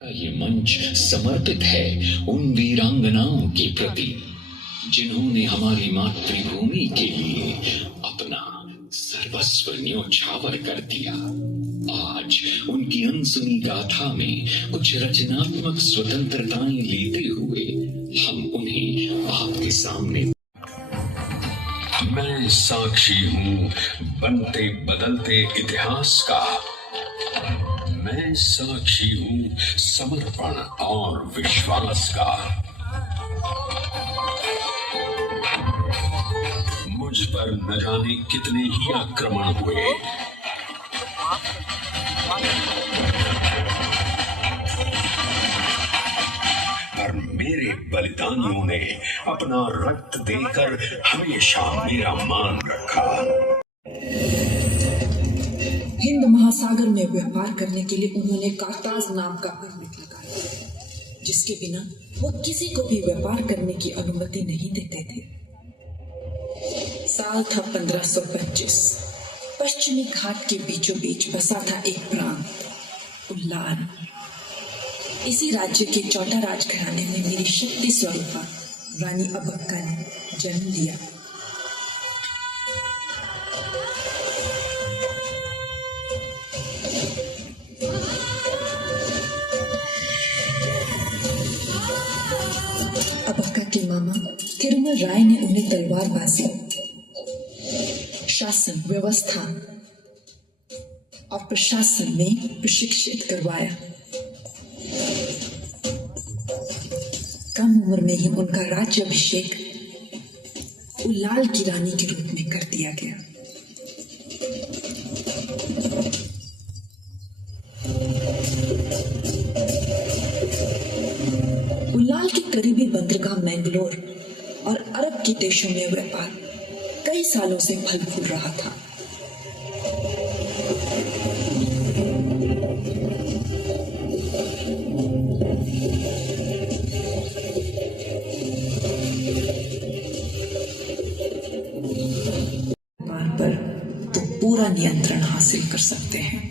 ये मंच समर्पित है उन वीरांगनाओं के प्रति जिन्होंने हमारी मातृभूमि के लिए अपना सर्वस्व न्योछावर कर दिया। आज उनकी अनसुनी गाथा में कुछ रचनात्मक स्वतंत्रताएं लेते हुए हम उन्हें आपके सामने। मैं साक्षी हूँ बनते बदलते इतिहास का। मैं साक्षी हूँ समर्पण और विश्वास का। मुझ पर न जाने कितने ही आक्रमण हुए, पर मेरे बलिदानियों ने अपना रक्त देकर हमेशा मेरा मान रखा। हिंद महासागर में व्यापार करने के लिए उन्होंने कार्ताज नाम का परमिट लगाया, जिसके बिना वो किसी को भी व्यापार करने की अनुमति नहीं देते थे। साल था 1525। पश्चिमी घाट के बीचों बीच बसा था एक प्रांत उल्लाल। इसी राज्य के चौथा राजघराने में मेरी शक्ति स्वरूपा रानी अबक्का ने जन्म लिया। अबक्का के मामा तिरुमल राय ने उन्हें तलवारबाजी, शासन व्यवस्था और प्रशासन में प्रशिक्षित करवाया। कम उम्र में ही उनका राज्याभिषेक उल्लाल की रानी के रूप में कर दिया गया। उल्लाल के करीबी बंदरगाह मैंगलोर और अरब के देशों में व्यापार कई सालों से फल फूल रहा था। व्यापार पर तो पूरा नियंत्रण हासिल कर सकते हैं।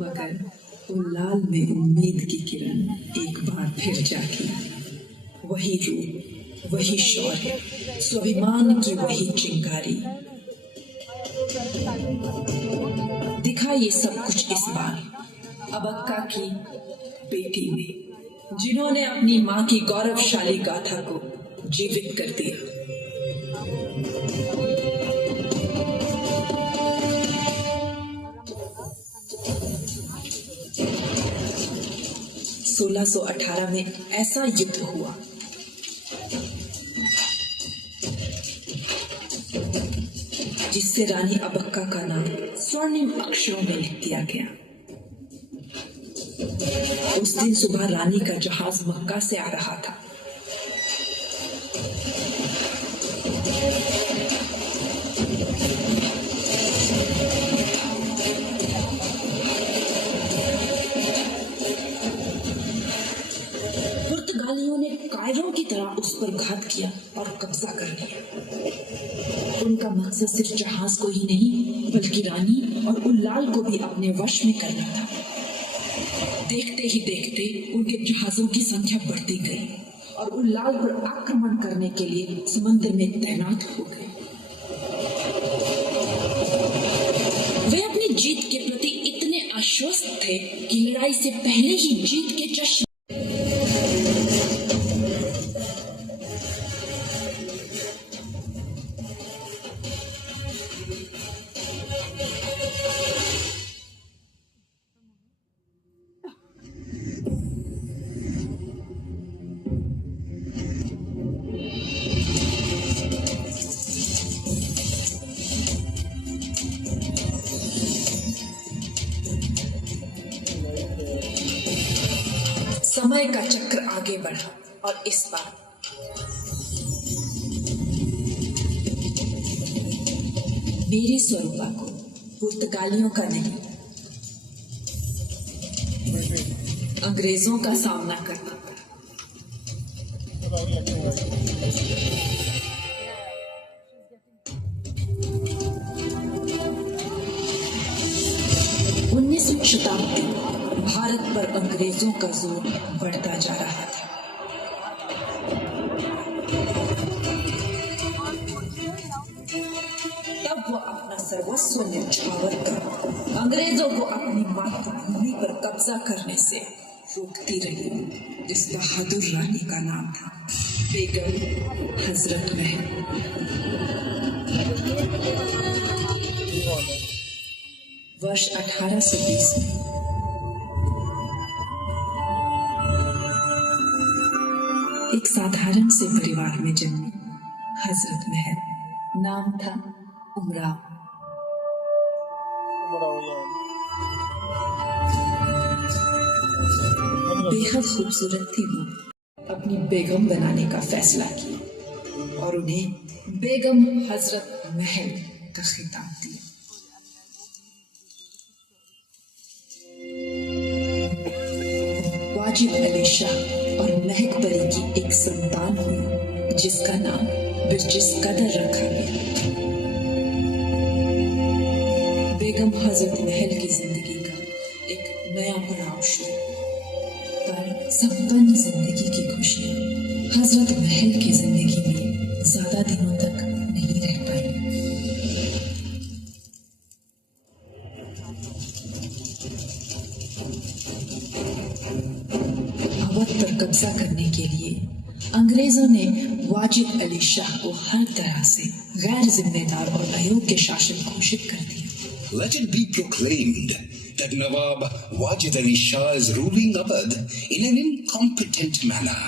मगर उल्लाल में उम्मीद की किरण एक बार फिर जागी। वही रूप, वही शौर्य, स्वाभिमान की वही चिंगारी। दिखा ये सब कुछ इस बार अबक्का की बेटी ने, जिन्होंने अपनी मां की गौरवशाली गाथा को जीवित कर दिया। 1618 में ऐसा युद्ध हुआ जिससे रानी अबक्का का नाम स्वर्णिम अक्षरों में लिख दिया गया। उस दिन सुबह रानी का जहाज मक्का से आ रहा था। पुर्तगालियों ने कायरों की तरह उस पर घात किया और कब्जा कर लिया। उनका मकसद सिर्फ जहाज को ही नहीं बल्कि रानी और उल्लाल को भी अपने वश में करना था। देखते ही देखते उनके जहाजों की संख्या बढ़ती गई और उल्लाल पर आक्रमण करने के लिए समुद्र में तैनात हो गए। वे अपनी जीत के प्रति इतने आश्वस्त थे कि लड़ाई से पहले ही जीत के जश्न समय का चक्र आगे बढ़ा और इस बार मेरी स्वरूपा को पुर्तगालियों का नहीं, अंग्रेजों का सामना करना पड़ा। 19वीं शताब्दी भारत पर अंग्रेजों का जोर बढ़ता जा रहा था। तब वह अपना सर्वस्व न्यौछावर कर अंग्रेजों को अपनी मातृभूमि पर कब्जा करने से रोकती रही। इस बहादुर रानी का नाम था बेगम हजरत महल। वर्ष 1820 में एक साधारण से परिवार में जन्मी हजरत महल। नाम था उमराव। बेहद खूबसूरत थी वो। अपनी बेगम बनाने का फैसला किया और उन्हें बेगम हजरत महल का खिताब दिया। वाजिद अली शाह और महक परी की एक संतान हुई जिसका नाम बिरजिस कदर रखा गया। बेगम हजरत महल की जिंदगी का एक नया पड़ाव शुरू, पर संपन्न जिंदगी की खुशियां हजरत महल की जिंदगी में ज्यादा दिनों तक नहीं रह पाई। अवध पर कब्जा करने के लिए अंग्रेजों ने वाजिद अली शाह को हर तरह से गैर जिम्मेदार और अयोग्य शासक घोषित कर दिया। Let it be proclaimed that Nawab Wajid Ali Shah is ruling Awadh in an incompetent manner,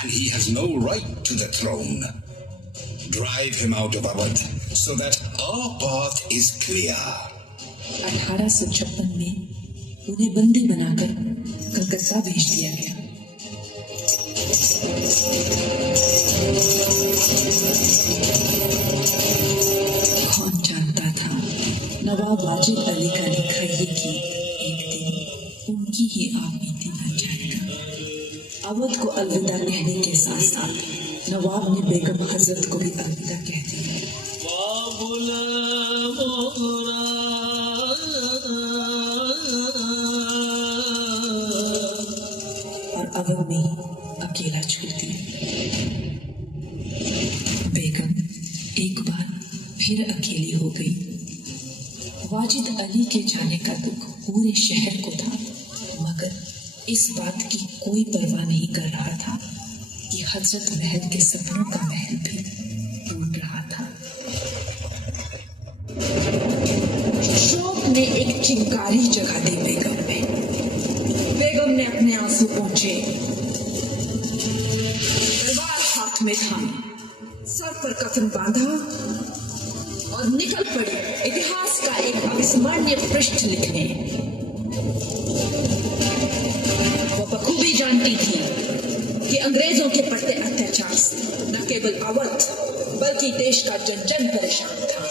and he has no right to the throne. Drive him out of Awadh so that our path is clear. 1856 में उन्हें बंदी बनाकर कलकत्ता भेज दिया गया। कौन जानता था नवाब वाजिद अली का लिखा ये गीत एक दिन उनकी ही आप बीती बन जाएगा। अवध को अलविदा कहने के साथ साथ नवाब ने बेगम हजरत को भी अलविदा कह दिया और अवध में ही अकेला छोड़ दिया। बेगम एक बार फिर अकेली हो गई। वाजिद अली के जाने का दुख पूरे शहर को था, मगर इस बात की कोई परवाह नहीं कर रहा था कि हजरत महल के सपनों का महल भी टूट रहा था। शोक ने एक चिंगारी जगा दी बेगम में। बेगम ने अपने आंसू पोंछे, तलवार हाथ में थामी, सर पर कफन बांधा और निकल पड़ी इतिहास का एक अविस्मरणीय पृष्ठ लिखने। वो बखूबी जानती थी कि अंग्रेजों के बढ़ते अत्याचार से न केवल अवध बल्कि देश का जन जन परेशान था।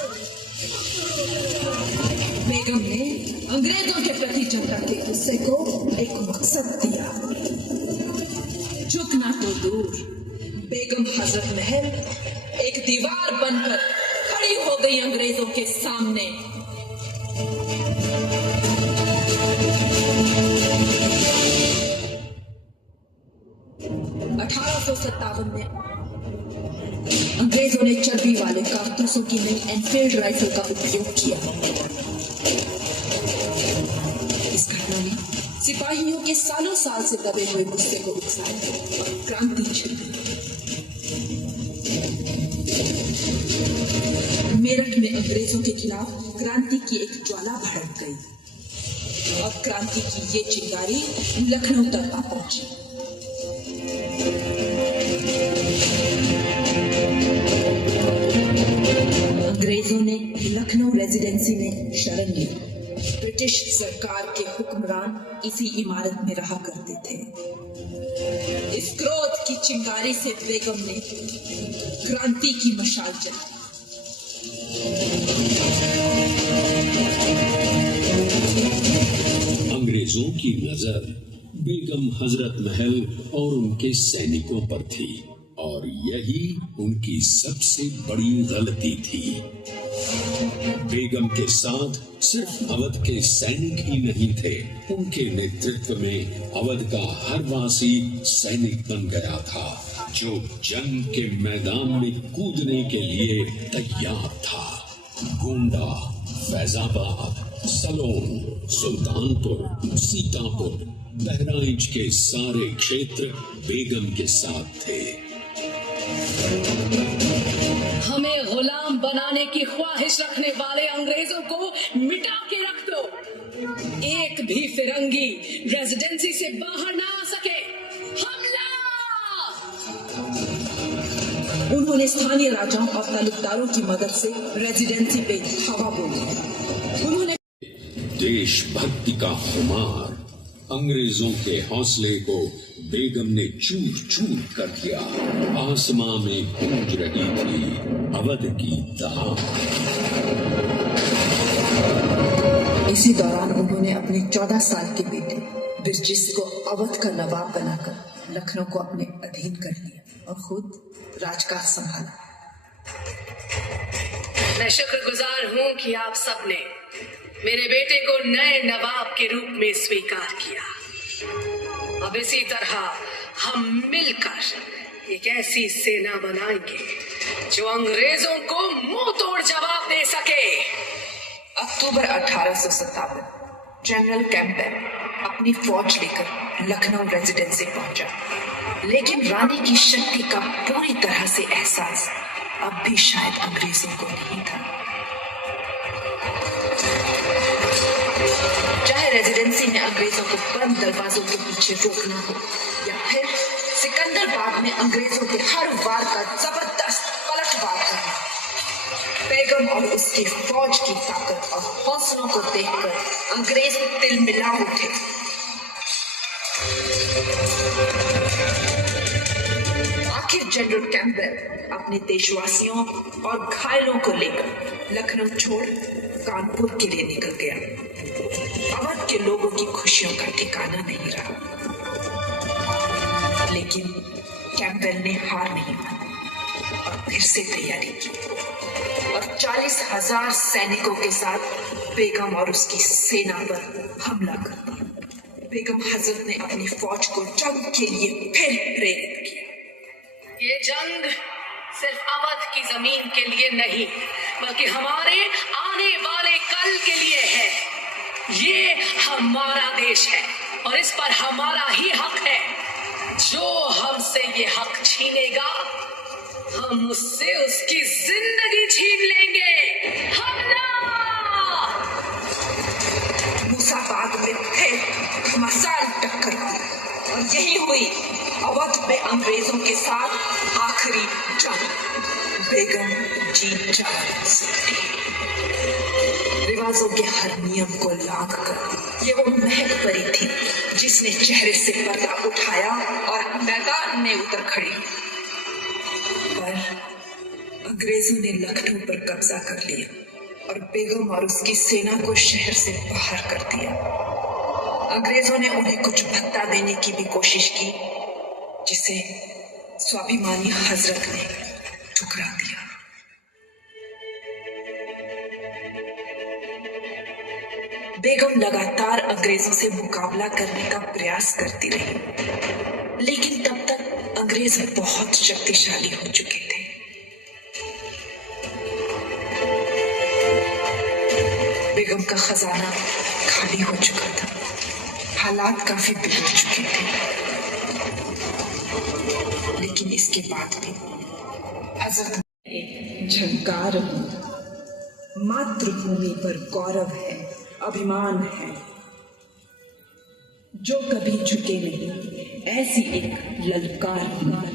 बेगम ने अंग्रेजों के प्रति जनता के गुस्से को एक मकसद दिया। झुकना तो दूर, बेगम हजरत महल एक दीवार बनकर खड़ी हो गई अंग्रेजों के सामने। में अंग्रेजों ने चर्बी वाले कारतूसों की नई एनफील्ड राइफल का उपयोग किया। इस घटना ने सिपाहियों के सालों साल से दबे हुए गुस्से को उकसाया और क्रांति छिड़ गई। मेरठ में अंग्रेजों के खिलाफ क्रांति की एक ज्वाला भड़क गई और क्रांति की ये चिंगारी लखनऊ तक आ पहुंची। अंग्रेजों ने लखनऊ रेजिडेंसी में शरण ली। ब्रिटिश सरकार के हुक्मरान इसी इमारत में रहा करते थे। इस क्रोध की चिंगारी से बेगम ने क्रांति की मशाल जलाई अंग्रेजों की नजर बेगम हजरत महल और उनके सैनिकों पर थी और यही उनकी सबसे बड़ी गलती थी। बेगम के साथ सिर्फ अवध के सैनिक ही नहीं थे, उनके नेतृत्व में अवध का हर वासी सैनिक बन गया था, जो जंग के मैदान में कूदने के लिए तैयार था। गोंडा, फैजाबाद, सलोन, सुल्तानपुर, सीतापुर, बहराइच के सारे क्षेत्र बेगम के साथ थे। हमें गुलाम बनाने की ख्वाहिश रखने वाले अंग्रेजों को मिटा के रख दो। एक भी फिरंगी रेजिडेंसी से बाहर ना आ सके। हमला! उन्होंने स्थानीय राजाओं और तालुकदारों की मदद से रेजिडेंसी पे हवा बोली। उन्होंने देशभक्ति का खुमार अंग्रेजों के हौसले को बेगम ने चूर चूर कर दिया। आसमां में गूंज रही थी अवध की दहाड़। इसी दौरान उन्होंने अपने 14 साल के बेटे बिरजिस को अवध का नवाब बनाकर लखनऊ को अपने अधीन कर लिया और खुद राजकाज संभाला। मैं शुक्रगुजार हूँ कि आप सबने मेरे बेटे को नए नवाब के रूप में स्वीकार किया। अब इसी तरह हम मिलकर एक ऐसी सेना बनाएंगे जो अंग्रेजों को मुंह तोड़ जवाब दे सके। अक्टूबर 1857 जनरल कैंपबेल अपनी फौज लेकर लखनऊ रेजिडेंसी पहुंचा, लेकिन रानी की शक्ति का पूरी तरह से एहसास अब भी शायद अंग्रेजों को नहीं था। चाहे रेजिडेंसी में अंग्रेजों को बंद दरवाजों के पीछे रोकना हो या फिर सिकंदराबाद में अंग्रेजों के हर वार का जबरदस्त पलटवार करना, बेगम और उसकी फौज की ताकत और हौसलों को देखकर अंग्रेज तिलमिला उठे। आखिर जनरल कैंपबेल अपने देशवासियों और घायलों को लेकर लखनऊ छोड़ कानपुर के लिए निकल गया। अवध के लोगों की खुशियों का ठिकाना नहीं रहा, लेकिन कैंपबेल ने हार नहीं मानी और फिर से तैयारी की और 40,000 सैनिकों के साथ बेगम और उसकी सेना पर हमला कर दिया। बेगम हजरत ने अपनी फौज को जंग के लिए फिर प्रेरित किया। ये जंग सिर्फ अवध की जमीन के लिए नहीं, बल्कि हमारे आने वाले कल के लिए है। ये हमारा देश है और इस पर हमारा ही हक है। जो हमसे ये हक छीनेगा, हम उससे उसकी जिंदगी छीन लेंगे। हमला! मूसाबाद में फिर मसाल टक्कर हुई और यही हुई अवध में अंग्रेजों के साथ आखिरी जंग। बेगम जीत जाती सकती। रिवाजों के हर नियम को लांघ कर ये वो महक परी थी जिसने चेहरे से पर्दा उठाया और मैदान में उतर खड़ी। पर अंग्रेजों ने लखनऊ पर कब्जा कर लिया और बेगम और उसकी सेना को शहर से बाहर कर दिया। अंग्रेजों ने उन्हें कुछ भत्ता देने की भी कोशिश की, जिसे स्वाभिमानी हजरत ने ठुकरा दिया। बेगम लगातार अंग्रेजों से मुकाबला करने का प्रयास करती रही, लेकिन तब तक अंग्रेज बहुत शक्तिशाली हो चुके थे। बेगम का खजाना खाली हो चुका था, हालात काफी बिगड़ चुके थे, लेकिन इसके बाद भी हजरत एक झंकार हूं। मातृभूमि पर गौरव है, अभिमान है, जो कभी झुके नहीं, ऐसी एक ललकार हुई।